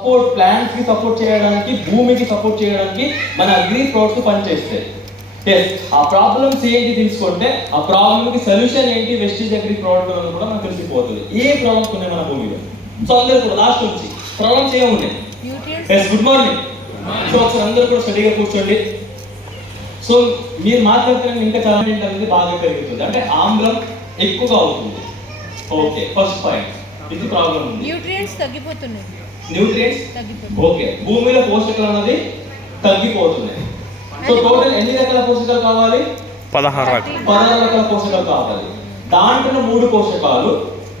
Support plants కి support చేయడానికి, భూమికి సపోర్ట్ చేయడానికి మన అగ్రి ప్రోడక్ట్స్ పనిచేస్తాయి. ఆ ప్రాబ్లమ్స్ ఏంటి తెలుసుకుంటే ఆ ప్రాబ్లమ్ కి సొల్యూషన్ ఏంటి వెస్టేజ్ అగ్రి ప్రోడక్ట్ అని కూడా మనకు తెలిసిపోతుంది. ఏ ప్రాబ్లమ్స్ ఉన్నాయి మన భూమిలో. సో అందరూ కూడా లాస్ట్ నుంచి ప్రాబ్లమ్స్ ఏమున్నాయి. Good morning. సో ఒకసారి అందరూ కూడా స్టడీగా కూర్చోండి. సో మీరు మాట్లాడుతున్న ఇంకా చాలా అనేది బాగా పెరుగుతుంది, అంటే ఆమ్లం ఎక్కువగా అవుతుంది. ఓకే, ఫస్ట్ పాయింట్ ఇది ప్రాబ్లం ఉంది. న్యూట్రియంట్స్ తగ్గిపోతున్నాయి. ఓకే, భూమిలో పోషకాలు అనేది తగ్గిపోతున్నాయి. సో టోటల్ ఎన్ని రకాల పోషకాలు కావాలి? 16 రకాల పోషకాలు కావాలి. దాంట్లో 3 పోషకాలు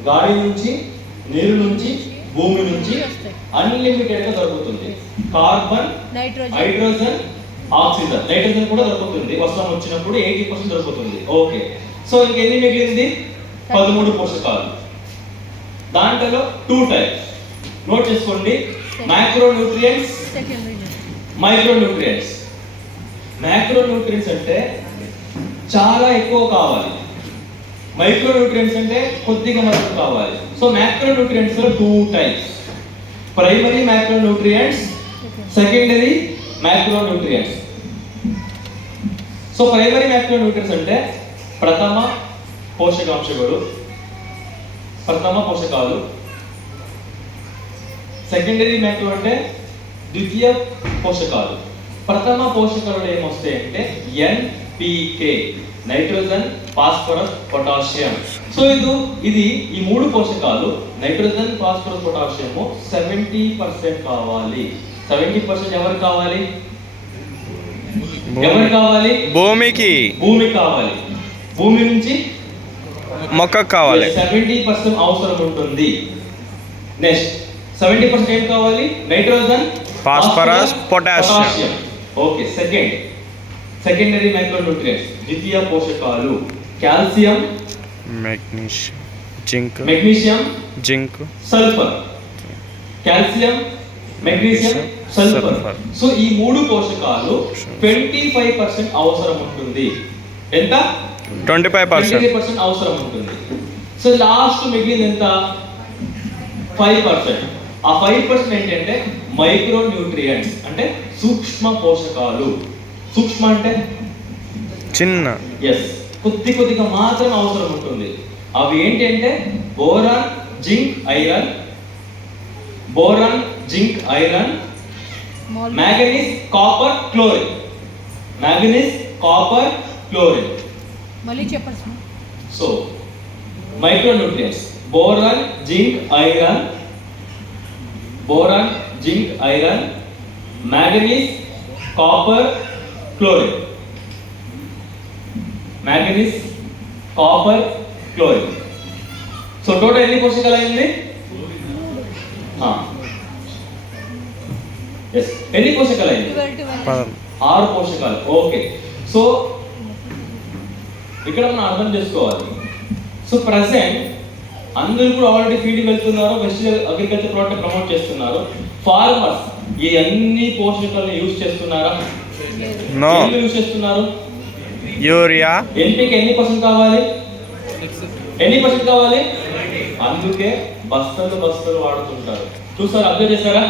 గాలి నుంచి, నీరు నుంచి, భూమి నుంచి అన్లిమిటెడ్ గా దొరుకుతుంది. Carbon, hydrogen, oxygen. నైట్రోజన్ కూడా దొరుకుతుంది, వర్షం వచ్చినప్పుడు 80% దొరుకుతుంది. ఓకే, సో ఇంకెన్ని మిగిలింది? 13 పోషకాలు. దాంట్లో 2 టైప్స్ నోట్ చేసుకోండి. Micro nutrients, micro nutrients. Micro nutrients అంటే చాలా ఎక్కువ కావాలి, మైక్రో న్యూట్రియంట్స్ అంటే కొద్దిగా మాత్రం కావాలి. సో మైక్రో న్యూట్రియంట్స్ లో 2 types. Primary micro nutrients, secondary micro nutrients. So primary micro nutrients అంటే ప్రథమ పోషకాలు. సెకండరీ మైక్రో అంటే ద్వితీయ పోషకాలు. ప్రథమ పోషకాలు ఏమొస్తాయంటే NPK, nitrogen, phosphorus, potassium. So ఇది ఈ 3 పోషకాలు నైట్రోజన్, ఫాస్ఫరస్, పొటాషియం 70% కావాలి. 70% ఎవరికి కావాలి? భూమికి కావాలి. భూమి నుంచి మొక్కకు కావాలి. 70% అవసరం ఉంటుంది. నెక్స్ట్ 70% ఏం కావాలి? Nitrogen, phosphorus, potassium. Okay, secondary micro nutrients ద్వితీయ పోషకాలు calcium, magnesium, zinc, sulphur. Calcium, magnesium, sulphur. So ఈ 3 పోషకాలు 25% అవసరం ఉంటుంది. ఎంత? 25% అవసరం ఉంటుంది. సో లాస్ట్ మిగిలింది ఎంత? 5%. ఆ 5% ఏంటంటే మైక్రో న్యూట్రియంట్స్, అంటే సూక్ష్మ పోషకాలు. సూక్ష్మ అంటే చిన్న, కొద్దిగా మాత్రం అవసరం ఉంటుంది. అవి ఏంటంటే boron, zinc, iron, manganese, copper, chlorine. మళ్ళీ చెప్పండి. So micro nutrients boron, zinc, iron, manganese, copper, chlorine. So total ఎన్ని పోషకాలు అయింది? ఎన్ని పోషకాలు అయింది? 6 పోషకాలు. ఓకే, సో ఇక్కడ మనం అర్థం చేసుకోవాలి. సో ప్రెసెంట్ అందరూ కూడా ఆల్రెడీ ఫీల్డ్కి వెళ్తున్నారు, వెస్టేజ్ అగ్రికల్చర్ ప్రోడక్ట్ ప్రమోట్ చేస్తున్నారు. ఫార్మర్స్ ఈ అన్ని పోషకాలను యూజ్ చేస్తున్నారా? యూజ్ చేస్తున్నారు. యూరియా, ఎన్పికే ఎన్ని % కావాలి? అందుకే బస్తలు వాడుతుంటారు. చూసారా, అబ్జర్వ్ చేశారా?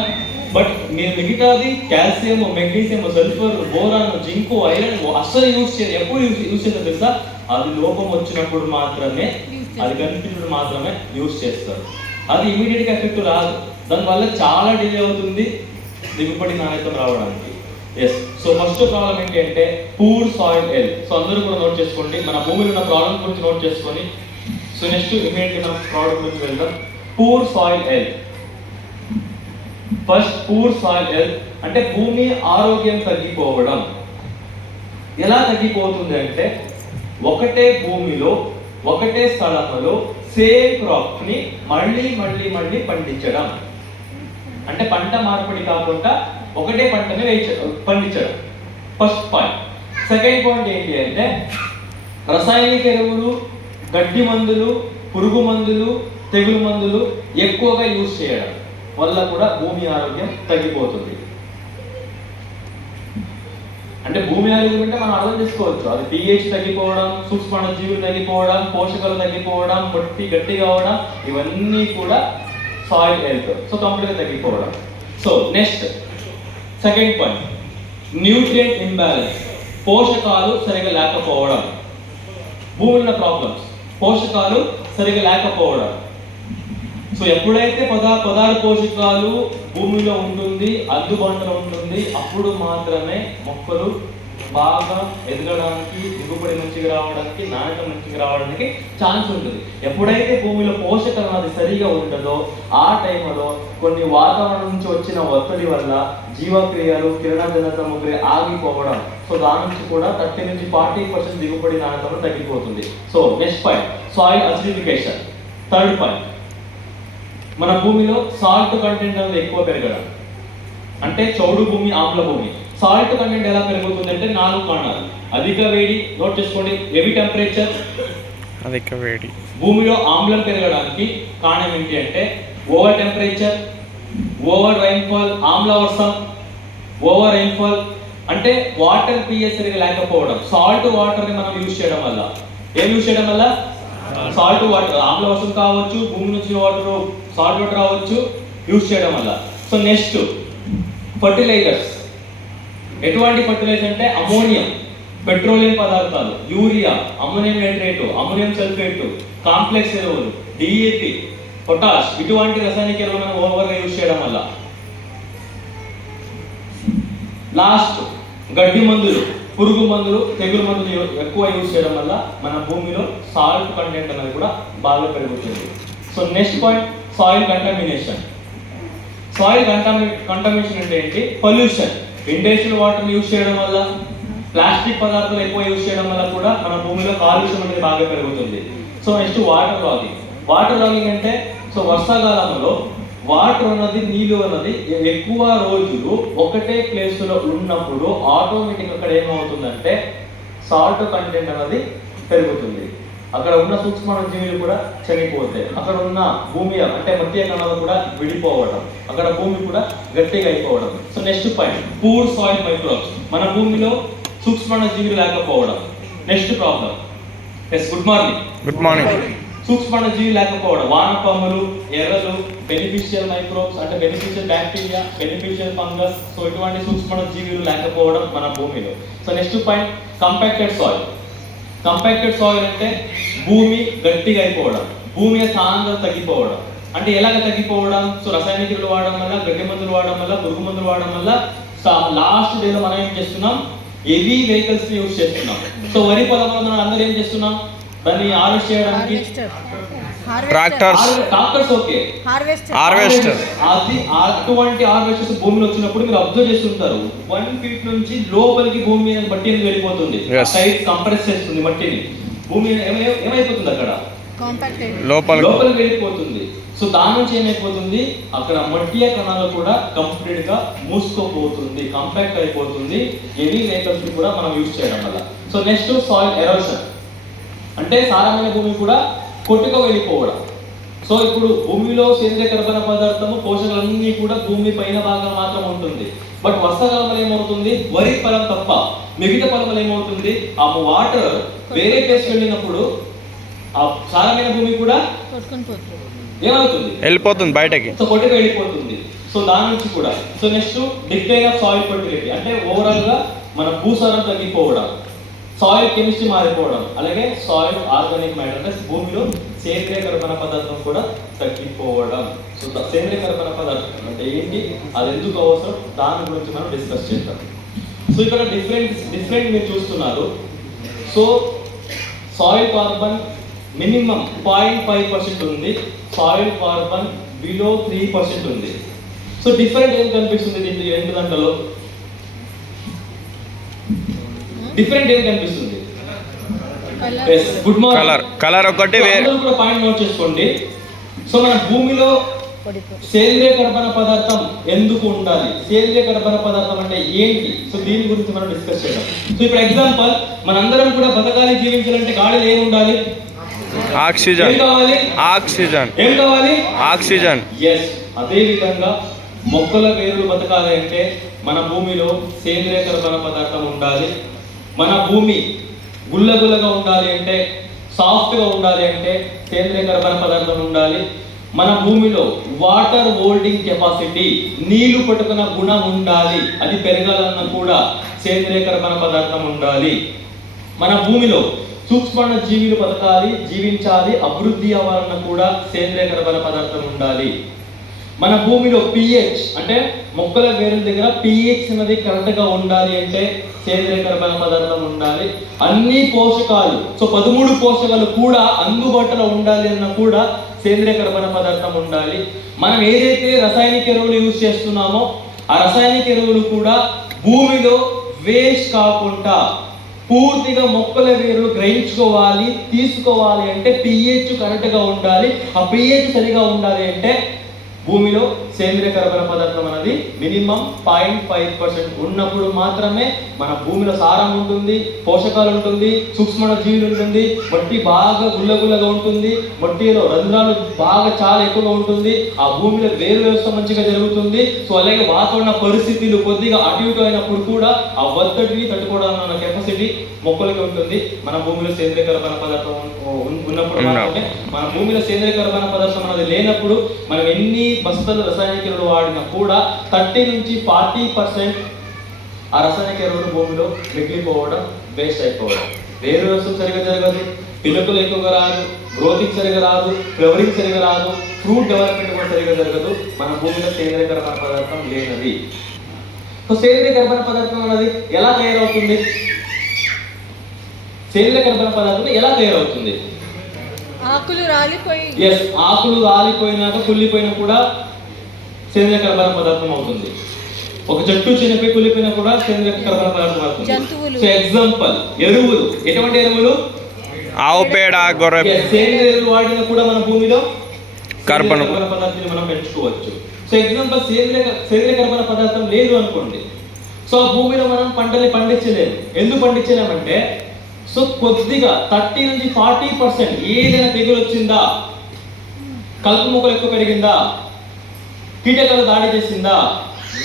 బట్ మీరు మిగతాది calcium, magnesium, sulphur, boron, zinc, iron అస్సలు యూజ్ చేయరు. ఎప్పుడు యూజ్ చేస్తారు తెలుసా? అది లోపం వచ్చినప్పుడు మాత్రమే, అది కనిపించినప్పుడు మాత్రమే యూజ్ చేస్తారు. అది ఇమీడియట్ గా ఎఫెక్ట్ రాదు. దానివల్ల చాలా డిలే అవుతుంది దిగుబడి నాణ్యత రావడానికి. సో ఫస్ట్ ప్రాబ్లం ఏంటి అంటే పూర్ సాయిల్ హెల్త్. సో అందరూ కూడా నోట్ చేసుకోండి, మన భూమిలో ఉన్న ప్రాబ్లం గురించి నోట్ చేసుకొని సో నెక్స్ట్ ఇమీడియట్ గా ప్రాబ్లం గురించి వెళ్దాం. Poor soil health. First poor soil health అంటే భూమి ఆరోగ్యం తగ్గిపోవడం. ఎలా తగ్గిపోతుంది అంటే ఒకటే భూమిలో, ఒకటే స్థలంలో సేమ్ క్రాప్ ని మళ్ళీ పండించడం. అంటే పంట మార్పిడి కాకుండా ఒకటే పంటని పండించడం. First point. సెకండ్ పాయింట్ ఏంటి అంటే రసాయనిక ఎరువులు, గడ్డి మందులు, పురుగు మందులు, తెగులు మందులు ఎక్కువగా యూజ్ చేయడం వల్ల కూడా భూమి ఆరోగ్యం తగ్గిపోతుంది. అంటే భూమి ఆరోగ్యం అంటే మనం అర్థం చేసుకోవచ్చు, అది pH తగ్గిపోవడం, సూక్ష్మ జీవులు తగ్గిపోవడం, పోషకాలు తగ్గిపోవడం, మట్టి గట్టిగా అవడం, ఇవన్నీ కూడా సాయిల్ హెల్త్. సో కంప్లీట్గా తగ్గిపోవడం. So next second point, nutrient imbalance, పోషకాలు సరిగా లేకపోవడం. భూమిలో ప్రాబ్లమ్స్ పోషకాలు సరిగా లేకపోవడం. సో ఎప్పుడైతే పదార్థ పోషకాలు భూమిలో ఉంటుంది, అందుబాటులో ఉంటుంది, అప్పుడు మాత్రమే మొక్కలు బాగా ఎదగడానికి, దిగుబడి మంచిగా రావడానికి, నాణ్యత మంచిగా రావడానికి ఛాన్స్ ఉంటుంది. ఎప్పుడైతే భూమిలో పోషకాలు అది సరిగా ఉండదో ఆ టైంలో కొన్ని వాతావరణం నుంచి వచ్చిన ఒత్తిడి వల్ల జీవక్రియలు, కిరణజన సామగ్రి ఆగిపోవడం, సో దాని నుంచి కూడా 30 నుంచి 40% దిగుబడి నాణ్యత తగ్గిపోతుంది. So next point, soil acidification. Third point, మన భూమిలో సాల్ట్ కంటెంట్ అనేది ఎక్కువ పెరగడం. అంటే చౌడు భూమి, ఆమ్ల భూమి. సాల్ట్ కంటెంట్ ఎలా పెరుగుతుంది అంటే 4 కారణాలు. అధిక వేడి, నోట్ చేసుకోండి, హెవీ టెంపరేచర్. అధిక వేడి. భూమిలో ఆమ్లం పెరగడానికి కారణం ఏంటి అంటే ఓవర్ టెంపరేచర్, ఓవర్ రైన్ఫాల్, ఆమ్ల వర్షం, ఓవర్ రైన్ఫాల్. అంటే వాటర్ pH సరిగా లేకపోవడం. సాల్ట్ వాటర్ ని మనం యూజ్ చేయడం వల్ల, ఏం యూజ్ చేయడం వల్ల? సాల్ట్ వాటర్, ఆమ్ల వర్షం కావచ్చు, భూమి నుంచి వాటర్, సాల్ట్ వాటర్ రావచ్చు, యూజ్ చేయడం వల్ల. So next fertilizers. ఎటువంటి ఫర్టిలైజర్ అంటే అమోనియం, పెట్రోలియం పదార్థాలు, urea, ammonium nitrate, ammonium sulphate, complex ఎరువులు, DAP, పొటాష్, ఇటువంటి రసాయనిక ఎరువులు మనం ఓవర్గా యూజ్ చేయడం వల్ల. లాస్ట్ గడ్డి మందులు, పురుగు మందులు, తెగులు మందులు ఎక్కువ యూజ్ చేయడం వల్ల మన భూమిలో సాల్ట్ కంటెంట్ అనేది కూడా బాగా పెరుగుతుంది. So next point, soil contamination. Soil contamination అంటే ఏంటి? పొల్యూషన్. ఇండస్ట్రియల్ వాటర్ యూజ్ చేయడం వల్ల, ప్లాస్టిక్ పదార్థాలు ఎక్కువ యూజ్ చేయడం వల్ల కూడా మన భూమిలో కాలుష్యం అనేది బాగా పెరుగుతుంది. So next water logging. Water logging అంటే సో వర్షాకాలంలో వాటర్ అన్నది, నీళ్ళు అన్నది ఎక్కువ రోజులు ఒకటే ప్లేస్లో ఉన్నప్పుడు ఆటోమేటిక్ అక్కడ ఏమవుతుందంటే సాల్ట్ కంటెంట్ అనేది పెరుగుతుంది. అక్కడ ఉన్న సూక్ష్మజీవులు కూడా చనిపోతాయి. అక్కడ ఉన్న భూమి అంటే మధ్య కణాలు కూడా విడిపోవడం, అక్కడ భూమి కూడా గట్టిగా అయిపోవడం. So next point, poor soil microbes. మన భూమిలో సూక్ష్మజీవులు లేకపోవడం. Next problem. Yes, good morning. Good morning. సూక్ష్మజీవి లేకపోవడం, వానపాములు, ఎర్రలు, బెనిఫిషియల్ మైక్రోబ్స్ అంటే beneficial bacteria, beneficial fungus, so ఇటువంటి సూక్ష్మజీవులు లేకపోవడం మన భూమిలో. So next point, compacted soil. Compacted soil అంటే భూమి గట్టిగా అయిపోవడం, భూమి సాంద్రత తగ్గిపోవడం. అంటే ఎలాగ తగ్గిపోవడం? సో రసాయనిక ఎరువులు వాడడం వల్ల, గడ్డి మందులు వాడడం వల్ల, పురుగు మందులు వాడడం వల్ల. లాస్ట్ డేలో మనం ఏం చేస్తున్నాం? హెవీ వెహికల్స్ ని యూజ్ చేస్తున్నాం. సో వరి పొలంలో మనం అందరూ ఏం చేస్తున్నాం? దాన్ని హార్వెస్ట్ చేయడానికి ట్రాక్టర్స్, ఓకే, హార్వెస్టర్. అది అటువంటి హార్వెస్టర్స్ భూమిలో వచ్చినప్పుడు మీరు అబ్జర్వ్ చేస్తుంటారు, 1 ఫీట్ నుంచి లోపలికి భూమి మీద మట్టి అనేది వెళ్ళిపోతుంది. సైడ్ కంప్రెస్ చేస్తుంది మట్టిని. భూమి ఏమైపోతుంది? అక్కడ లోపలికి వెళ్ళిపోతుంది. సో దాని నుంచి ఏమైపోతుంది? అక్కడ మట్టి కణాలు కూడా కంప్లీట్ గా మూసుకోపోతుంది, కంపాక్ట్ అయిపోతుంది, హెవీ వెహికల్స్ కూడా మనం యూజ్ చేయడం వల్ల. సో నెక్స్ట్ సాయిల్ ఎరోషన్ అంటే సారమైన భూమి కూడా కొట్టుకు వెళ్ళిపోవడం. సో ఇప్పుడు భూమిలో సేంద్రియ కర్బన పదార్థము, పోషకాలన్నీ కూడా భూమి పైన భాగం మాత్రం ఉంటుంది. బట్ వర్షాకాలంలో ఏమవుతుంది? వరి పొలం తప్ప మిగతా పొలంలో ఏమవుతుంది? ఆ వాటర్ వేరే ప్లేస్ వెళ్ళినప్పుడు ఆ సారమైన భూమి కూడా ఏమవుతుంది? వెళ్ళిపోతుంది బయటకి. సో కొట్టుకు వెళ్ళిపోతుంది. సో దాని నుంచి కూడా. So next decline of soil fertility అంటే ఓవరాల్ గా మన భూసారం తగ్గిపోవడం, సాయిల్ కెమిస్ట్రీ మారిపోవడం, అలాగే సాయిల్ ఆర్గానిక్ మ్యాటర్ అంటే భూమిలో సేంద్రియ కర్బన పదార్థం కూడా తగ్గిపోవడం. సో సేంద్రియ కర్బన పదార్థం అంటే ఏంటి, అది ఎందుకు అవసరం, దాని గురించి మనం డిస్కస్ చేద్దాం. సో ఇక్కడ డిఫరెంట్ మీరు చూస్తున్నారు. సో సాయిల్ కార్బన్ మినిమం 0.5% ఉంది, సాయిల్ కార్బన్ బిలో 3% ఉంది. సో డిఫరెంట్ ఏం కనిపిస్తుంది దీంట్లో? రెండు దాంట్లో డిఫరెంట్ ఏం కనిపిస్తుంది? Good morning. కలర్ ఒకటి కూడా పాయింట్ నోట్ చేసుకోండి. సో మన భూమిలో సేంద్రియ కర్బన పదార్థం ఎందుకు ఉండాలి, సేంద్రియ కర్బన పదార్థం అంటే ఏంటి, సో దీని గురించి మనం డిస్కస్ చేద్దాం. సో ఇప్పుడు ఎగ్జాంపుల్, మనందరం కూడా బతకాలి, జీవించాలంటే గాలిలో ఏం ఉండాలి? ఆక్సిజన్. ఏం కావాలి? ఆక్సిజన్. ఏం కావాలి? ఆక్సిజన్. ఎస్. అదే విధంగా మొక్కల వేర్లు బతకాలి అంటే మన భూమిలో సేంద్రియ కర్బన పదార్థం ఉండాలి. మన భూమి గుల్లగుల్లగా ఉండాలి అంటే, సాఫ్ట్గా ఉండాలి అంటే సేంద్రియ కర్బన పదార్థం ఉండాలి. మన భూమిలో వాటర్ హోల్డింగ్ కెపాసిటీ, నీళ్లు పట్టుకున్న గుణం ఉండాలి. అది పెరగాలన్నా కూడా సేంద్రియ కర్బన పదార్థం ఉండాలి. మన భూమిలో సూక్ష్మ జీవులు బతకాలి, జీవించాలి, అభివృద్ధి అవ్వాలన్నా కూడా సేంద్రియ కర్బన పదార్థం ఉండాలి. మన భూమిలో pH అంటే మొక్కల వేరుల దగ్గర pH అనేది కరెక్ట్ గా ఉండాలి అంటే సేంద్రియ కర్బన పదార్థం ఉండాలి. అన్ని పోషకాలు, సో 13 పోషకాలు కూడా అందుబాటులో ఉండాలి అన్న కూడా సేంద్రియ కర్బన పదార్థం ఉండాలి. మనం ఏదైతే రసాయనిక ఎరువులు యూజ్ చేస్తున్నామో ఆ రసాయనిక ఎరువులు కూడా భూమిలో వేస్ట్ కాకుండా పూర్తిగా మొక్కల వేరులు గ్రహించుకోవాలి, తీసుకోవాలి అంటే pH కరెక్ట్ గా ఉండాలి. ఆ pH సరిగా ఉండాలి అంటే భూమిలో సేంద్రియ కర్బన పదార్థం అనేది మినిమం 0.5% ఉన్నప్పుడు మాత్రమే మన భూమిలో సారం ఉంటుంది, పోషకాలు ఉంటుంది, సూక్ష్మ జీవులు ఉంటుంది, మట్టి బాగా గుల్లగుల్లగా ఉంటుంది, మట్టిలో రంధ్రాలు బాగా చాలా ఎక్కువగా ఉంటుంది, ఆ భూమిలో వేరు వ్యవస్థ మంచిగా జరుగుతుంది. సో అలాగే వాతావరణ పరిస్థితులు కొద్దిగా అటు ఇటు అయినప్పుడు కూడా ఆ ఒత్తిడిని తట్టుకోవడానికి కెపాసిటీ మొక్కలకి ఉంటుంది. మన భూమిలో సేంద్రియ కర్బన పదార్థం ఉన్నప్పుడు మాత్రమే. మన భూమిలో సేంద్రియ కర్బన పదార్థం అనేది లేనప్పుడు మనం ఎన్ని బస్తాలు రసాయనిక ఎరువులు వాడినా కూడా 30 నుంచి 40% ఆ రసాయనిక ఎరువులు భూమిలో మిగిలిపోవడం, వేస్ట్ అయిపోవడం. వేరు వ్యవస్థ సరిగా జరగదు, పిలుకలు ఎక్కువగా రాదు, గ్రోతింగ్ సరిగా రాదు, ఫ్లవరింగ్ సరిగా రాదు, ఫ్రూట్ డెవలప్మెంట్ కూడా సరిగా జరగదు మన భూమిలో సేంద్రియ కర్బన పదార్థం లేనది. సో సేంద్రియ కర్బన పదార్థం అనేది ఎలా తయారవుతుంది? సేంద్రియ కర్బన పదార్థం ఎలా తయారవుతుంది? ఆకులు రాలిపోయి, ఆకులు రాలిపోయినాక కుళ్ళిపోయినా కూడా సేంద్రియ కర్బన పదార్థం అవుతుంది. ఒక చెట్టు చనిపోయి కుళ్ళిపోయినా కూడా సేంద్రియ కర్బన పదార్థం అవుతుంది. జంతువులు, సో ఎగ్జాంపుల్ ఎరువులు. ఎటువంటి ఎరువులు? ఆవు పేడ, గొర్రె సేంద్రియ ఎరువులు వాడినా కూడా మన భూమిలో కర్బన పదార్థాన్ని మనం పెంచుకోవచ్చు. సో ఎగ్జాంపుల్ సేంద్రియ కర్బన పదార్థం లేదు అనుకోండి, సో ఆ భూమిలో మనం పంటని పండించలేము. ఎందుకు పండించలేమంటే సో కొద్దిగా 30 నుంచి 40% ఏదైనా తెగులు వచ్చిందా, కలుపు మొక్కలు ఎక్కువ పెరిగిందా, కీటకాలు దాడి చేసిందా,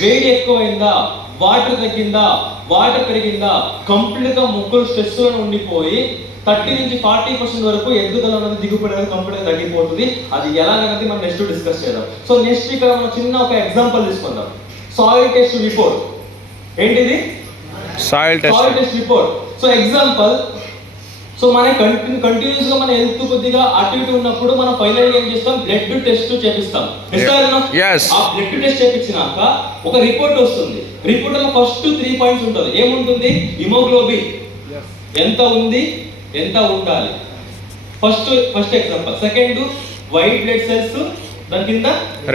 వేడి ఎక్కువైందా, వాటర్ తగ్గిందా, వాటర్ పెరిగిందా, కంప్లీట్ గా మొక్కలు స్ట్రెస్ లో ఉండిపోయి 30 నుంచి 40% వరకు ఎదుగుదల అనేది దిగుబడి అనేది కంప్లీట్ గా తగ్గిపోతుంది. అది ఎలాగనేది మనం నెక్స్ట్ డిస్కస్ చేద్దాం. సో నెక్స్ట్ ఇక్కడ మనం చిన్న ఒక ఎగ్జాంపుల్ తీసుకుందాం. Soil test report. ఏంటిది? Soil test report. So example, so మన కంటిన్యూస్ గా మన హెల్త్ కొద్దిగా అటు ఇటు ఉన్నప్పుడు మనం ఫైనల్ గా ఏం చేస్తాం? బ్లడ్ టెస్ట్ చేపిస్తాం. ఆ బ్లడ్ టెస్ట్ చేపించినాక ఒక రిపోర్ట్ వస్తుంది. రిపోర్ట్ లో ఫస్ట్ 3 పాయింట్స్ ఉంటుంది. ఏముంటుంది? హిమోగ్లోబిన్ ఎంత ఉంది, ఎంత ఉండాలి. First example. Second white blood cells, దాని కింద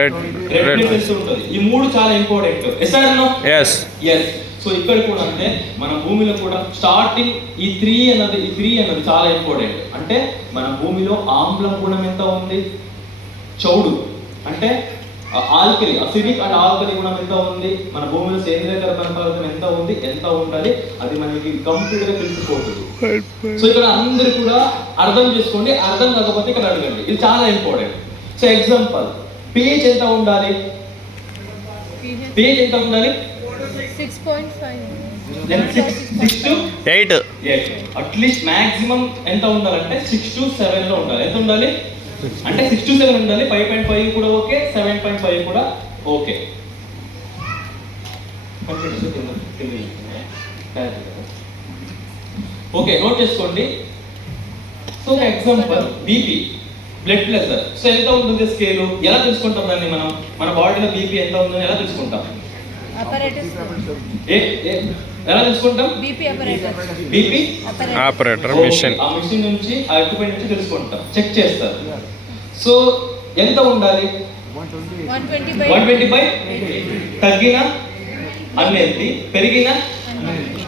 రెడ్ బ్లడ్ సెల్స్ ఉంటుంది. ఈ 3 చాలా ఇంపార్టెంట్. ఎస్. సో ఇక్కడ కూడా అంటే మన భూమిలో కూడా స్టార్టింగ్ ఈ 3 అన్నది చాలా ఇంపార్టెంట్. అంటే మన భూమిలో ఆమ్లం గుణం ఎంత ఉంది, చౌడు అంటే ఆల్కలి, అసిడిక్ అండ్ ఆల్కలి గుణం ఎంత ఉంది, మన భూమిలో సేంద్రియ కర్బన పదార్థం ఎంత ఉంది, ఎంత ఉండాలి, అది మనకి కంప్లీట్ గా తెలిసిపోతుంది. సో ఇక్కడ అందరు కూడా అర్థం చేసుకోండి, అర్థం కాకపోతే ఇక్కడ అడగండి. ఇది చాలా ఇంపార్టెంట్. సో ఎగ్జాంపుల్, pH ఎంత ఉండాలి? pH ఎంత ఉండాలి? 6.5 6 to 8. అట్లీస్ట్ మాక్సిమం ఎంత ఉండాలంటే 6 to 7 లో ఉండాలి. ఎంత ఉండాలి అంటే 6 to 7 ఉండాలి. 5.5 కూడా ఓకే, 7.5 కూడా ఓకే. ఓకే, నోట్ చేసుకోండి. So example BP, blood pressure. So ఎంత ఉంటుంది స్కేలు? ఎలా తెలుసుకుంటాం దాన్ని మనం? మన బాడీలో బీపీ ఎంత ఉందని ఎలా తెలుసుకుంటాం? అపరేటర్స్. ఎలా తెలుసుకుంటాం? BP operator machine. ఆ మిషన్ నుంచి, ఆ ఎక్విప్మెంట్ నుంచి తెలుసుకుంటాం, చెక్ చేస్తారు. సో ఎంత ఉండాలి? 120/120. తగ్గినా అన్హెల్తీ, పెరిగినా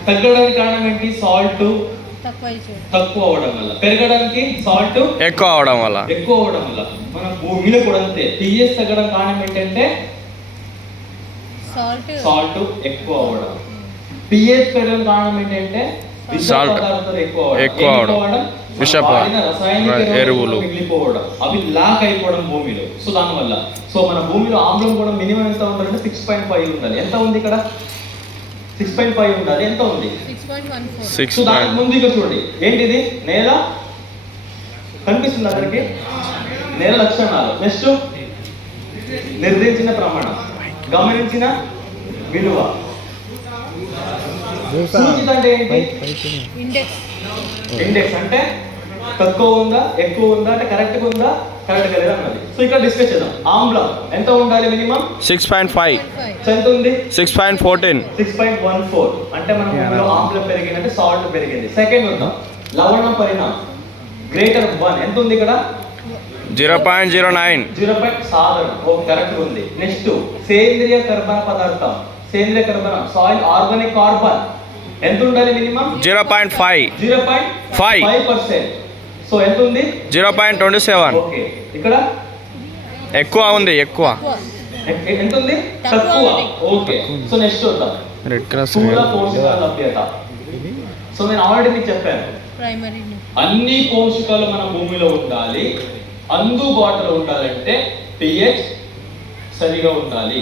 తగ్గడానికి కారణం ఏంటి? సాల్ట్ తక్కువ అవడం వల్ల. పెరగడానికి సాల్ట్ ఎక్కువ అవడం వల్ల. మన భూమిలో కూడా అంతే. pH తగ్గడం కారణం ఏంటంటే సాల్ట్ ఎక్కువ అవడం. pH పెరగడం కారణం ఏంటంటే ఎక్కువ అవడం, రసాయనిక ఎరువులు మిగిలిపోవడం, అవి లాక్ అయిపోవడం భూమిలో. సో దానివల్ల సో మన భూమిలో ఆమ్లం కూడా మినిమం ఎంత ఉండాలంటే 6.5 ఉండాలి. ఎంత ఉంది ఇక్కడ? 6.5 ఉండాలి. ఎంత ఉంది? 6.14. సో దాని ముందు ఇక్కడ చూడండి, ఏంటిది? నేల కనిపిస్తుంది అందరికి, నేల లక్షణాలు. నెక్స్ట్ నిర్ణయించిన ప్రమాణం, గమనించిన విలువ. సూచిత అంటే ఏంటి? ఇండెక్స్. ఇండెక్స్ అంటే తక్కువ ఉందా ఎక్కువ ఉందా అంటే కరెక్ట్గా ఉందా కరెక్ట్గా లేదా అన్నది. సో ఇక్కడ డిస్కస్ చేద్దాం. ఆమ్లం ఎంత ఉండాలి మినిమం? 6.5. ఎంత ఉంది? 6.14. 6.14 అంటే మన భూమిలో ఆమ్లం పెరిగింది అంటే సాల్ట్ పెరిగింది. సెకండ్ వద్దాం, లవణం పరిణామం గ్రేటర్ 1 ఎంత ఉంది ఇక్కడ? 0.09. 0. సాధారణం ఓకే కరెక్ట్ ఉంది. నెక్స్ట్ సేంద్రియ కర్బన పదార్థం, సేంద్రియ కర్బనం సాయిల్ ఆర్గానిక్ కార్బన్ ఎంత ఉండాలి మినిమం? 0.5. 0.5%. సో ఎంత ఉంది? 0.27. ఓకే ఇక్కడ ఎక్కువ ఉంది, ఎక్కువ. ఎంత ఉంది? తక్కువ. ఓకే సో నెక్స్ట్ వద్దాం, రెడ్ క్రాస్. స్థూల పోషకాల లభ్యత. సో నేను ఆల్రెడీ మీకు చెప్పాను, ప్రైమరీ అన్ని పోషకాలు మన భూమిలో ఉండాలి, అందుబాటులో ఉండాలంటే పిహెచ్ సరిగా ఉండాలి,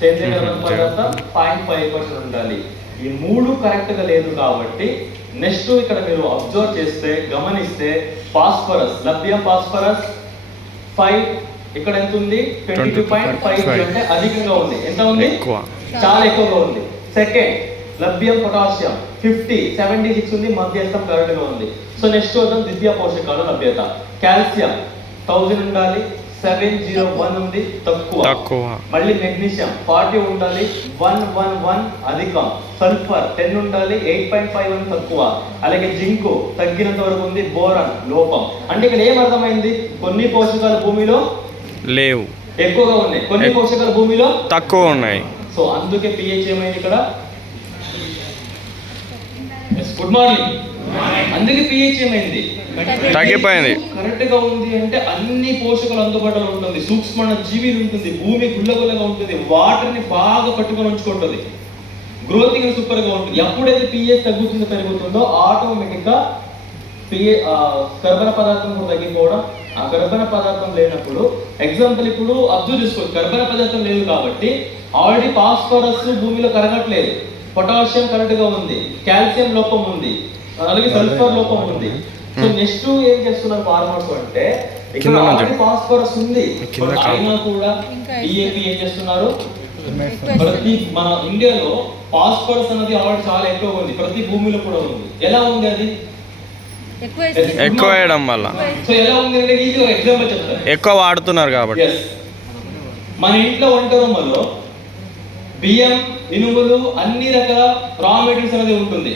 సేంద్రియ పదార్థం 0.5% ఉండాలి. ఈ మూడు కరెక్ట్ గా లేదు కాబట్టి నెక్స్ట్ ఇక్కడ మీరు అబ్జర్వ్ చేస్తే గమనిస్తే ఫాస్ఫరస్ లభ్యం ఫాస్ఫరస్ 5 ఇక్కడ ఎంత ఉంది? 22.5 అంటే అధికంగా ఉంది. ఎంత ఉంది? ఎక్కువ, చాలా ఎక్కువగా ఉంది. సెకండ్ లభ్యం పొటాషియం 76 ఉంది, మధ్యస్థం కరెక్ట్ గా ఉంది. సో నెక్స్ట్ వద్దాం ద్వితీయ పోషకాలు లభ్యత. కాల్షియం 1000 ఉండాలి, 701 ఉంది, తక్కువ. మళ్ళీ మెగ్నీషియం 40 ఉండాలి, 111 అధికం. సల్ఫర్ 10 ఉండాలి, 8.51 తక్కువ. అలాగే జింకు తగ్గినంత వరకు ఉంది, బోరాన్ లోపం. అంటే ఇక్కడ ఏం అర్థమైంది? కొన్ని పోషకాలు భూమిలో లేవు, ఎక్కువగా ఉన్నాయి, కొన్ని పోషకాలు భూమిలో తక్కువ ఉన్నాయి. సో అందుకే పిహెచ్ ఏమైంది ఇక్కడ? Good morning. అందుకే పిహెచ్ ఏమైంది? తగ్గిపోయింది. కరెక్ట్ గా ఉంది అంటే అన్ని పోషకాలు అందుబాటులో ఉంటుంది, సూక్ష్మ జీవిలు ఉంటుంది, భూమి గుల్లగుల్లగా ఉంటుంది, వాటర్ ని బాగా పట్టుకొని ఉంచుకుంటుంది, గ్రోతింగ్ సూపర్ గా ఉంటుంది. ఎప్పుడైతే పిహెచ్ తగ్గుతుందో పెరుగుతుందో ఆటోమేటిక్ గా కర్బన పదార్థం కూడా తగ్గిపోవడం. ఆ కర్బన పదార్థం లేనప్పుడు ఎగ్జాంపుల్ ఇప్పుడు అబ్జర్వ్ చేసుకోవచ్చు, కర్బన పదార్థం లేదు కాబట్టి ఆల్రెడీ ఫాస్ఫరస్ భూమిలో కరగట్లేదు, పొటాషియం కరెక్ట్ గా ఉంది, కాల్షియం లోపం ఉంది, అలాగే సల్ఫర్ లోపం ఉంది. సో నెక్స్ట్ ఏం చేస్తున్నారు ఫార్మర్స్ అంటే ఇక్కడ ఆల్రెడీ ఫాస్ఫరస్ ఉంది, అయినా కూడా డిఏపి ఏం చేస్తున్నారు? ప్రతి మన ఇండియాలో ఫాస్ఫరస్ అనేది ఆల్రెడీ చాలా ఎక్కువ ఉంది, ప్రతి భూమిలో కూడా ఉంది. ఎలా ఉంది అది? ఎక్కువ వేయడం వల్ల. సో ఎలా ఉంది అంటే ఈజీ ఎగ్జాంపుల్ చెప్తాను. ఎక్కువ వాడుతున్నారు కాబట్టి. మన ఇంట్లో వంట రూమ్లో బియ్యం, ఇనుములు, అన్ని రకాల రా మెటీరియల్స్ అనేది ఉంటుంది.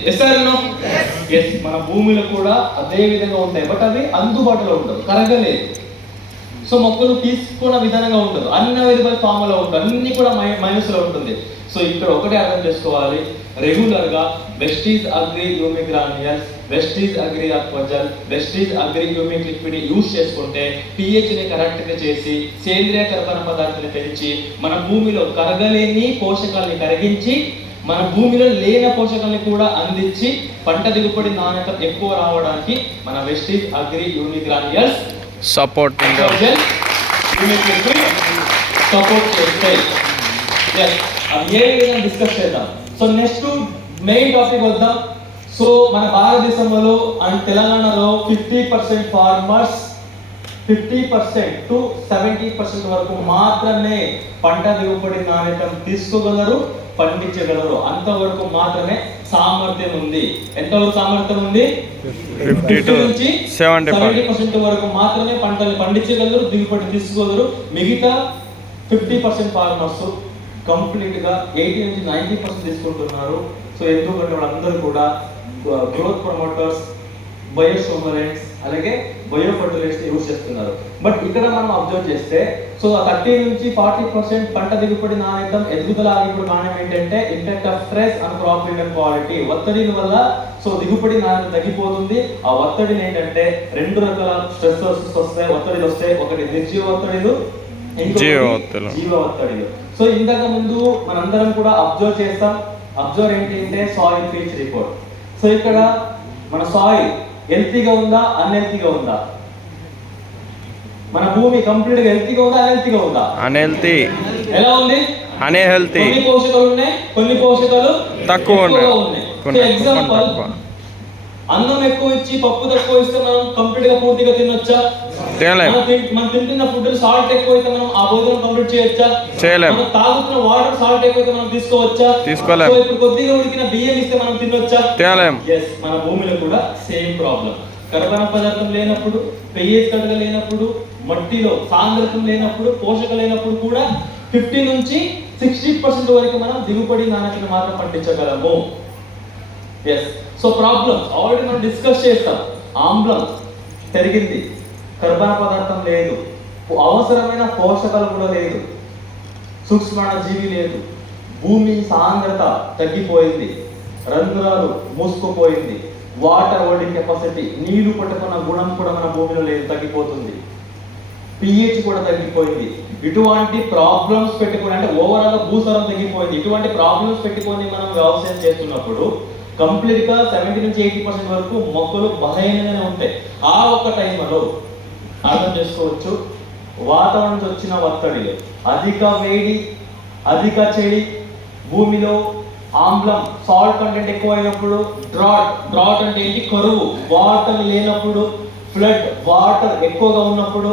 మన భూమిలో కూడా అదే విధంగా ఉంటాయి, బట్ అవి అందుబాటులో ఉండదు, కరగలేదు. సో మొక్కలు తీసుకున్న విధానంగా ఉండదు, అన్అవైలబుల్ ఫామ్ లో ఉంటుంది, అన్ని కూడా మైనస్ లో ఉంటుంది. సో ఇక్కడ ఒకటే అర్థం చేసుకోవాలి, రెగ్యులర్ గా Vestige agri humic granules, Vestige agri అక్వజల్, Vestige agri humic liquid use చేసుకుంటే పిహెచ్ ని కరెక్ట్ గా చేసి సేంద్రియ కర్బన పదార్థాన్ని పెంచి మన భూమిలో కరగలేని పోషకాలని కరిగించి మన భూమిలో లేని పోషకాలని కూడా అందించి పంట దిగుబడి నాణ్యత ఎక్కువ రావడానికి మన Vestige agri humic granules supporting support చేస్తాయి. అది ఏ విధంగా డిస్కస్ చేద్దాం. సో నెక్స్ట్ మెయిన్ టాపిక్ వద్దాం. సో మన భారతదేశంలో అండ్ తెలంగాణలో 50% ఫార్మర్స్ 50% to 70% వరకు మాత్రమే పంట దిగుబడి నాణ్యత తీసుకోగలరు, పండించగలరు. అంతవరకు మాత్రమే సామర్థ్యం ఉంది. ఎంతవరకు సామర్థ్యం ఉంది? 50 to 70% వరకు మాత్రమే పంటలు పండించగలరు, దిగుబడి తీసుకోగలరు. మిగతా 50% ఫార్మర్స్ కంప్లీట్ గా 80 నుంచి 90% తీసుకుంటున్నారు. సో ఎందుకంటే వాళ్ళందరూ కూడా గ్రోత్ ప్రమోటర్స్, బయోస్టిమ్యులెంట్స్, అలాగే బయో ఫర్టిలైజర్స్ యూజ్ చేస్తున్నారు. బట్ ఇక్కడ మనం అబ్జర్వ్ చేస్తే సో 30 నుంచి 40% పంట దిగుబడి నాణ్యత ఎదుగుదల ఆగిపోవడం కారణం ఏంటంటే impact of stress and crop return quality. ఒత్తిడి వల్ల సో దిగుబడి నాణ్యత తగ్గిపోతుంది. ఆ ఒత్తిడి ఏంటంటే రెండు రకాల స్ట్రెస్సెస్ వస్తాయి, ఒత్తిడిలు వస్తాయి. ఒకటి నిర్జీవ ఒత్తిడిలు, జీవ ఒత్తిడిలు. సో ఇంతకు ముందు మనందరం కూడా అబ్జర్వ్ చేస్తాం. అబ్జర్వ్ ఏంటంటే సాయిల్ పీచ్ రిపోర్ట్. సో ఇక్కడ మన సాయిల్ హెల్తీగా ఉందా, అన్హెల్తీగా ఉందా? మన భూమి కంప్లీట్ గా హెల్తీగా ఉందా, అన్హెల్తీగా ఉందా? అన్హెల్తీ. ఎలా ఉంది? అన్హెల్తీ. కొన్ని పోషకాలు ఉన్నాయి, కొన్ని పోషకాలు తక్కువ ఉన్నాయి. ఎగ్జాంపుల్ అన్నం ఎక్కువ ఇచ్చి పప్పు తక్కువ ఇస్తే మనం కంప్లీట్ గా పూర్తిగా తినొచ్చా? తినలేం. మనం తింటున్న ఫుడ్ సాల్ట్ ఎక్కువ అయితే మనం ఆ భోజనం కంప్లీట్ చేయొచ్చా? చేయలేం. మనం తాగుతున్న వాటర్ సాల్ట్ ఎక్కువ అయితే మనం తీసుకోవచ్చా? తీసుకోలేం. సో ఇప్పుడు కొద్దిగా ఉడికిన బియ్యం ఇస్తే మనం తినొచ్చా? తినలేం. yes మన భూమిలో కూడా సేమ్ ప్రాబ్లం. కర్బన పదార్థం లేనప్పుడు, pH కడగ లేనప్పుడు, మట్టిలో సాంద్రతం లేనప్పుడు, పోషక లేనప్పుడు కూడా 50 నుంచి 60% వరకు మనం దిగుబడి నాణ్యతను మాత్రం పండించగలము. ఎస్ సో ప్రాబ్లమ్స్ ఆల్రెడీ మనం డిస్కస్ చేస్తాం. ఆమ్లం పెరిగింది, కర్బన పదార్థం లేదు, అవసరమైన పోషకాలు కూడా లేదు, సూక్ష్మజీవి లేదు, భూమి సాంద్రత తగ్గిపోయింది, రంధ్రాలు మూసుకుపోయింది, వాటర్ హోల్డింగ్ కెపాసిటీ నీళ్లు పట్టుకున్న గుణం కూడా మన భూమిలో లేదు, తగ్గిపోతుంది, pH కూడా తగ్గిపోయింది. ఇటువంటి ప్రాబ్లమ్స్ పెట్టుకొని అంటే ఓవరాల్ భూసారం తగ్గిపోయింది. ఇటువంటి ప్రాబ్లమ్స్ పెట్టుకొని మనం వ్యవసాయం చేస్తున్నప్పుడు కంప్లీట్ గా 70 నుంచి 80% వరకు మొక్కలు బలహీనంగానే ఉంటాయి. ఆ ఒక్క టైంలో అర్థం చేసుకోవచ్చు, వాతావరణం నుంచి వచ్చిన ఒత్తిడిలో అధిక వేడి, అధిక చలి, భూమిలో ఆమ్లం సాల్ట్ కంటెంట్ ఎక్కువ అయినప్పుడు, డ్రాట్ అంటే ఏంటి, కరువు, వాటర్ లేనప్పుడు, ఫ్లడ్ వాటర్ ఎక్కువగా ఉన్నప్పుడు,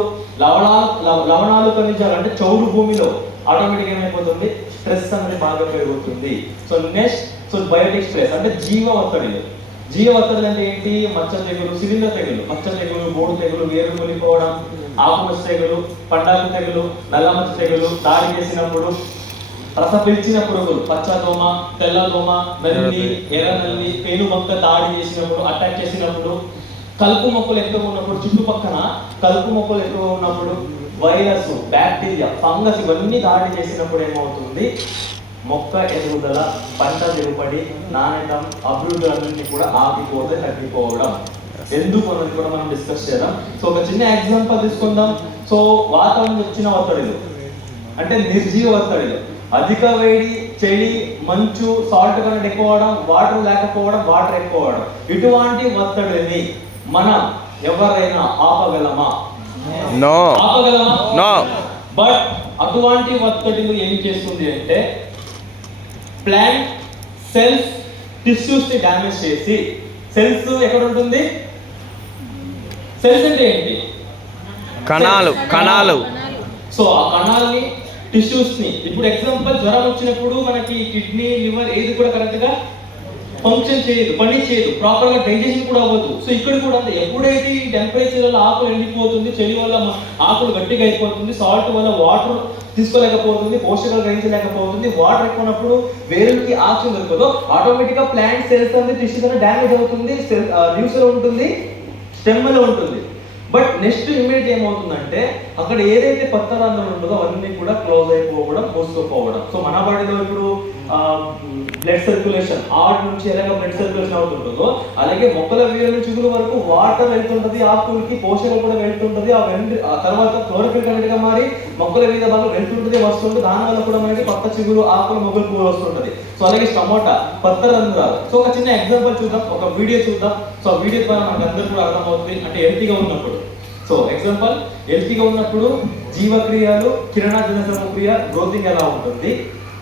లవణాలు ఖనిజాలు అంటే చౌడు భూమిలో ఆటోమేటిక్ ఏమైపోతుంది, స్ట్రెస్ అనేది బాగా పెరుగుతుంది. సో నెక్స్ట్ బయోటిక్ స్ట్రెస్ అంటే జీవ ఒత్తిడిలు. జీవ ఒత్తిడి అంటే ఏంటి, మచ్చ తెగులు, శిలీంద్ర తెగులు, మచ్చ తెగులు, బోడు తెగులు, వేరు కూలిపోవడం, ఆకుమచ్చ తెగులు, పండాకు తెగులు, నల్ల మచ్చ తెగులు దాడి చేసినప్పుడు, రస పిలిచిన పురుగులు, పచ్చ దోమ, తెల్ల దోమ, నల్లి, ఎర్ర నల్లి, పేను మొక్క దాడి చేసినప్పుడు, అటాక్ చేసినప్పుడు, కలుపు మొక్కలు ఎక్కువ ఉన్నప్పుడు, చుట్టుపక్కన కలుపు మొక్కలు ఎక్కువ ఉన్నప్పుడు, వైరస్, బ్యాక్టీరియా, ఫంగస్ ఇవన్నీ దాడి చేసినప్పుడు ఏమవుతుంది, మొక్క ఎదుగుదల, పంట దిగుబడి, నాణ్యత, అభివృద్ధి అన్నింటినీ కూడా ఆగిపోతే తగ్గిపోవడం. ఎందుకు అనేది కూడా మనం డిస్కస్ చేద్దాం. సో ఒక చిన్న ఎగ్జాంపుల్ తీసుకుందాం. సో వాతావరణం వచ్చిన ఒత్తిడిలు అంటే నిర్జీవ ఒత్తిడిలు, అధిక వేడి, చలి, మంచు, సాల్ట్ కంటెంట్ ఎక్కువ అవడం, వాటర్ లేకపోవడం, వాటర్ ఎక్కువ అవడం, ఇటువంటి ఒత్తిడిని మనం ఎవరైనా ఆపగలమా? నో. ఆపగలమా? నో. బట్ అటువంటి ఒత్తిడిలు ఏం చేస్తుంది అంటే ప్లాంట్ సెల్స్, టిష్యూస్ ని డ్యామేజ్ చేసి, సెల్స్ ఎక్కడ ఉంటుంది, సెల్స్ అంటే ఏంటి, కణాలు. సో ఆ కణాలని, టిష్యూస్ ని, ఇప్పుడు ఎగ్జాంపుల్ జ్వరం వచ్చినప్పుడు మనకి కిడ్నీ, లివర్ ఏది కూడా కరెక్ట్ గా ఫంక్షన్ చేయదు, పని చేయదు, ప్రాపర్ గా డైజెషన్ కూడా అవ్వదు. సో ఇక్కడ కూడా ఎప్పుడైతే ఈ టెంపరేచర్ వల్ల ఆకులు ఎండిపోతుంది, చలి వల్ల ఆకులు గట్టిగా అయిపోతుంది, సాల్ట్ వల్ల వాటర్ తీసుకోలేకపోతుంది, పోషకాలు గ్రహించలేకపోతుంది, వాటర్ ఎక్కువనప్పుడు వేరుకి ఆక్సిజన్ దొరకదు, ఆటోమేటిక్ గా ప్లాంట్ సెల్స్ అనేది టిష్యూస్ అనేది డ్యామేజ్ అవుతుంది, లీవ్స్ లో ఉంటుంది, స్టెమ్ లో ఉంటుంది. బట్ నెక్స్ట్ ఇమీడియట్ ఏమవుతుందంటే అక్కడ ఏదైతే కొత్త రంధ్రం ఉంటుందో అవన్నీ కూడా క్లోజ్ అయిపోవడం, మూసుకుపోవడం. సో మన బాడీలో ఇప్పుడు బ్లడ్ సర్క్యులేషన్ హార్ట్ నుంచి ఎలాగ బ్లడ్ సర్క్యులేషన్ అవుతుంటుందో అలాగే మొక్కల వేరు చిగురు వరకు వాటర్ వెళ్తుంటది, ఆకులకి పోషకాలు కూడా వెళ్తుంటది, ఆ తర్వాత క్లోరోఫిల్ కంటెంట్ గా మారి మొక్కల మీద భాగం వెళ్తుంటది, వస్తుంటుంది, దానివల్ల కూడా మనకి కొత్త చిగురు, ఆకులు, మొగ్గలు, పూలు వస్తుంటది. సో అలాగే టమోటా, కొత్త రంధ్రాలు. సో ఒక చిన్న ఎగ్జాంపుల్ చూద్దాం, ఒక వీడియో చూద్దాం. సో ఆ వీడియో ద్వారా మనకు అందరూ కూడా అర్థమవుతుంది. అంటే హెల్తీగా ఉన్నప్పుడు, సో ఎగ్జాంపుల్ హెల్తీగా ఉన్నప్పుడు జీవక్రియలు, కిరణజన సమక్రియ, గ్రోతింగ్ ఎలా ఉంటుంది,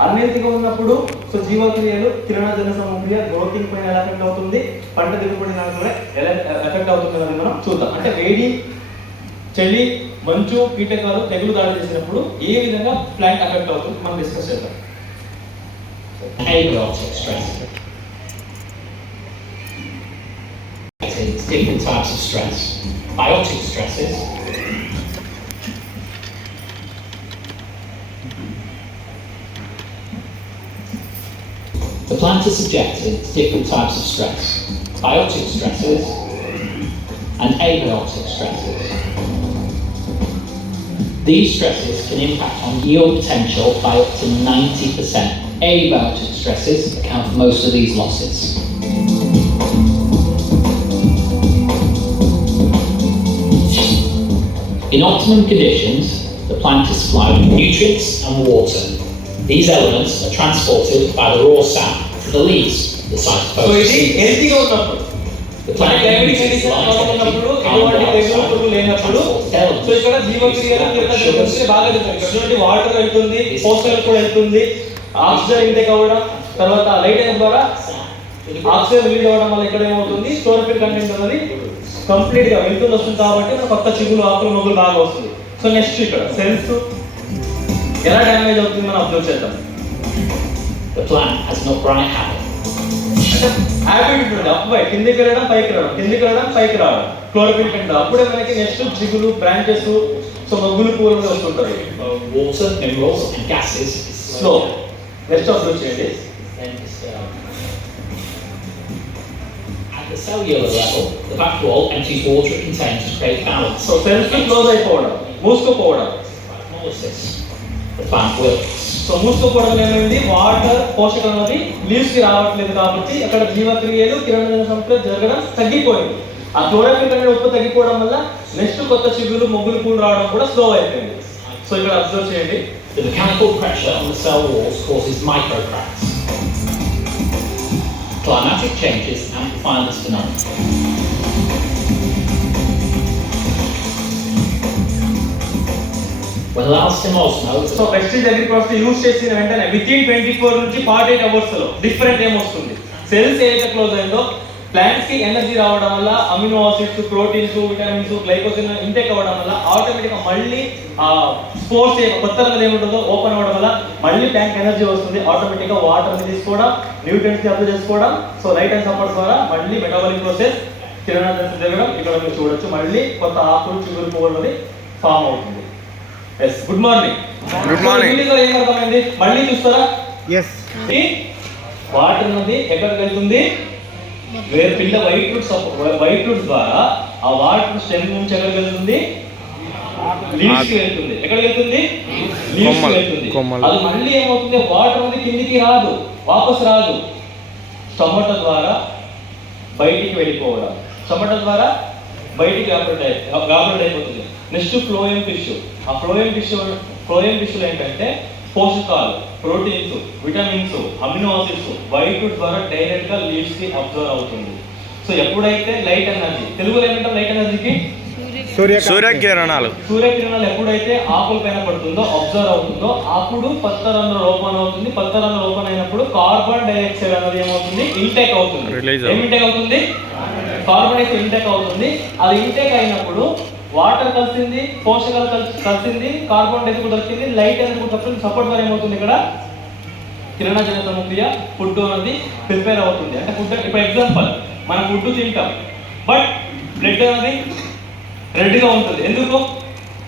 అన్హెల్తీగా ఉన్నప్పుడు సో జీవక్రియలు, కిరణజన సమక్రియ, గ్రోతింగ్ పైన ఎలా ఎఫెక్ట్ అవుతుంది, పంట దిగుబడి కూడా ఎలా ఎఫెక్ట్ అవుతుంది అనేది మనం చూద్దాం. అంటే వేడి, చలి, మంచు, కీటకాలు, తెగులు దాడి చేసినప్పుడు ఏ విధంగా ప్లాంట్ ఎఫెక్ట్ అవుతుంది మనం డిస్కస్ చేద్దాం. Abiotic stress. It's different types of stress. Biotic stresses. The plant is subjected to different types of stress. Biotic stresses and abiotic stresses. These stresses can impact on yield potential by up to 90%. Abiotic stresses account for most of these losses. In optimum conditions, the plant is supplied with nutrients and water. These elements are transported by the raw sap to the leaves, the so ఇది cytoplasm. హెల్తీగా ఉన్నప్పుడు, మనకి direct condition ఉన్నప్పుడు, ఎటువంటి తెగులు, పురుగు లేనప్పుడు, so ఇక్కడ జీవక్రియలు, కిరణజన్యులు బాగా జరుగుతాయి. ఇక్కడ వాటర్ వెళ్తుంది, పోషకాలు కూడా వెళ్తుంది, ఆక్సిజన్ ఇంటేక్ అవ్వడం, తర్వాత లైట్ అయిన ద్వారా ఆక్సిజన్ రిలీజ్ అవ్వడం వల్ల ఇక్కడ ఏమవుతుంది, క్లోరోఫిల్ కంటెంట్ అనేది కంప్లీట్ గా వెళ్తుంది వస్తుంది కాబట్టి మనకు కొత్త చిగులు ఆకులు మొగ్గులు బాగా వస్తుంది. సో నెక్స్ట్ ఇక్కడ సెల్స్ ఎలా డ్యామేజ్ అవుతుంది మనం అబ్జర్వ్ చేద్దాం. The plant has an upright habit. అంటే హ్యాబిట్ ఉంటుంది, అప్వై కిందికి వెళ్ళడం పైకి రావడం, కిందికి వెళ్ళడం పైకి రావడం, క్లోరోఫిల్ కంటెంట్ అప్పుడే మనకి నెక్స్ట్ చిగులు బ్రాంచెస్ సో మొగ్గులు పూలు వస్తుంటాయి. Water, minerals and gases is slow next observe చేయండి. At the cellular level, the back wall empties water it contains to create balance. So cells close అయిపోవడం, మూసుకుపోవడం. Osmosis. The plant wilts. So మూసుకుపోవడం ఏమైంది, water పోషకం అనేది leaves కి రావట్లేదు కాబట్టి అక్కడ జీవక్రియలు కిరణజన్య సంస్థ జరగడం తగ్గిపోయింది. ఆ క్లోరోఫిల్ కంటెంట్ ఉత్పత్తి తగ్గిపోవడం వల్ల నెక్స్ట్ కొత్త చిగులు మొగ్గులు పూలు రావడం కూడా స్లో అయిపోయింది. సో ఇక్కడ అబ్జర్వ్ చేయండి. The mechanical pressure on the cell walls causes microcracks. Climatic changes amplify this phenomenon. When elastin osmosis so Vestige agri process use చేసిన వెంటనే వితిన్ 24 నుంచి 48 అవర్స్ లో డిఫరెంట్ ఏమొస్తుంది. సెల్స్ ఏదైతే క్లోజ్ అయిందో ప్లాంట్స్ కి ఎనర్జీ రావడం వల్ల amino acids, proteins, vitamins, glycogen intake అవ్వడం వల్ల ఆటోమేటిక్ గా మళ్ళీ స్పోర్స్ కొత్త రంగులు ఏముంటుందో ఓపెన్ అవ్వడం వల్ల మళ్ళీ ప్లాంట్ ఎనర్జీ వస్తుంది. ఆటోమేటిక్ గా వాటర్ ని తీసుకోవడం, న్యూట్రియంట్స్ ని అబ్జర్వ్ చేసుకోవడం, సో లైట్ అండ్ సపోర్ట్ ద్వారా మళ్ళీ మెటబాలిక్ ప్రాసెస్ కిరణజన్య జరగడం ఇక్కడ మీరు చూడొచ్చు. మళ్ళీ కొత్త ఆకులు చిగురు పువ్వులు అనేది ఫామ్ అవుతుంది. Yes good morning. Good morning. ఏం అర్థమైంది మళ్ళీ చూస్తారా? ఎస్. వాటర్ అనేది ఎక్కడికి వెళ్తుంది, వేరే పిల్ల వైట్ రూట్స్ ద్వారా ఆ వాటర్ స్టెమ్ నుంచి ఎక్కడికి వెళ్తుంది, లీవ్స్ కి వెళ్తుంది. ఎక్కడికి వెళ్తుంది, లీవ్స్ కి వెళ్తుంది. అది మళ్ళీ ఏమవుతుంది, వాటర్ అనేది కిందికి రాదు, వాపస్ రాదు, స్టొమటో ద్వారా బయటికి వెళ్ళిపోవడం, స్టొమటో ద్వారా బయటికి గాబరేట్ అయిపోతుంది. Next phloem tissue. ఆ ఫ్లోయం టిష్యూలో ఏంటంటే పోషకాలు, ప్రోటీన్స్, విటమిన్స్, అమినో ఆసిడ్స్ వైట్ రూట్ ద్వారా డైరెక్ట్ గా లీవ్స్ కి అబ్జర్వ్ అవుతుంది. సో ఎప్పుడైతే లైట్ ఎనర్జీ, తెలుగులో ఏమంటాం లైట్ ఎనర్జీకి, సూర్యకిరణాలు ఎప్పుడైతే ఆకుల పైన పడుతుందో అబ్జర్వ్ అవుతుందో అప్పుడు పత్రరంధ్ర లోపన అవుతుంది. పత్రరంధ్ర లోపన అయినప్పుడు కార్బన్ డైఆక్సైడ్ అనేది ఏమవుతుంది, ఇంటేక్ అవుతుంది. ఏం ఇంటేక్ అవుతుంది, కార్బన్ డైఆక్సైడ్ ఇంటేక్ అవుతుంది. అది ఇంటేక్ అయినప్పుడు వాటర్ కలిసింది, పోషకాలు కలిసింది, కార్బన్ డైఆక్సైడ్ కలిసింది, లైట్ అనేది కూడా సపోర్ట్ ద్వారా ఏమవుతుంది, ఇక్కడ కిరణజన్య సంక్రియ ఫుడ్ అనేది ప్రిపేర్ అవుతుంది. అంటే ఫుడ్ ఇప్పుడు ఎగ్జాంపుల్ మనం ఫుడ్ తింటాం, బట్ బ్లడ్ అనేది రెడ్ గా ఉంటుంది. ఎందుకు,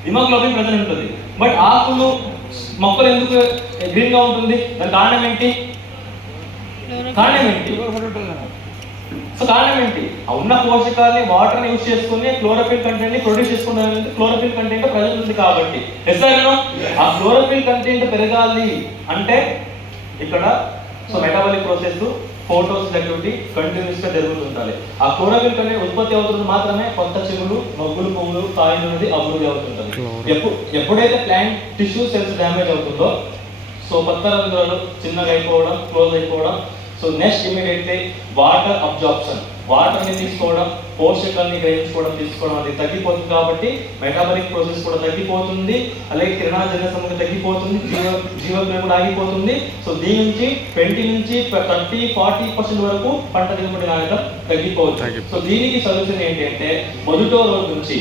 హిమోగ్లోబిన్ ప్రెజెంట్ ఉంటుంది. బట్ ఆకులు మొక్కలు ఎందుకు గ్రీన్ గా ఉంటుంది, దాని కారణం ఏంటి, సో కారణం ఏంటి, ఉన్న పోషకాలని వాటర్ ని యూజ్ చేసుకుని క్లోరోఫిల్ కంటెంట్ ని ప్రొడ్యూస్ చేసుకుంటారు. క్లోరోఫిల్ కంటెంట్ ప్రెజెంట్ ఉంది కాబట్టి ఆ క్లోరోఫిల్ కంటెంట్ పెరగాలి అంటే ఇక్కడ so metabolic process, photos activity continuous గా జరుగుతుండాలి. ఆ క్లోరోఫిల్ కంటెంట్ ఉత్పత్తి అవుతుంది మాత్రమే కొత్త చిగులు, మొగ్గులు, పువ్వులు, కాయలు అనేది అభివృద్ధి అవుతుంటుంది. ఎప్పుడైతే ప్లాంట్ టిష్యూ సెల్స్ డ్యామేజ్ అవుతుందో సో పత్రరంధ్రాలు చిన్నగా అయిపోవడం, క్లోజ్ అయిపోవడం. So next immediately water absorption, వాటర్ని తీసుకోవడం, పోషకాలని గ్రహించుకోవడం, తీసుకోవడం అది తగ్గిపోతుంది. కాబట్టి మెటాబాలిక్ ప్రాసెస్ కూడా తగ్గిపోతుంది, అలాగే కిరణజన్య సంక్రియ తగ్గిపోతుంది, జీవక్రియ కూడా ఆగిపోతుంది. సో దీని నుంచి 20 నుంచి 30-40% వరకు పంట దిగుబడి నాణ్యత తగ్గిపోవచ్చు. సో దీనికి సొల్యూషన్ ఏంటంటే మొదటో రోజు నుంచి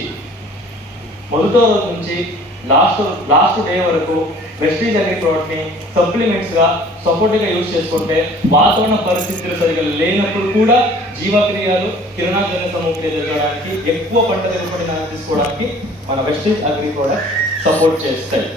లాస్ట్ డే వరకు వెస్టీజ్ అగ్రి ప్రోడక్ట్ ని సప్లిమెంట్స్ గా సపోర్ట్ గా యూజ్ చేసుకుంటే వాతావరణ పరిస్థితులు సరిగా లేనప్పుడు కూడా జీవక్రియలు కిరణజన్య సంక్రియ జరగడానికి, ఎక్కువ పంట దిగుబడి తీసుకోవడానికి మన వెస్టీజ్ అగ్రి ప్రోడక్ట్ సపోర్ట్ చేస్తాయి.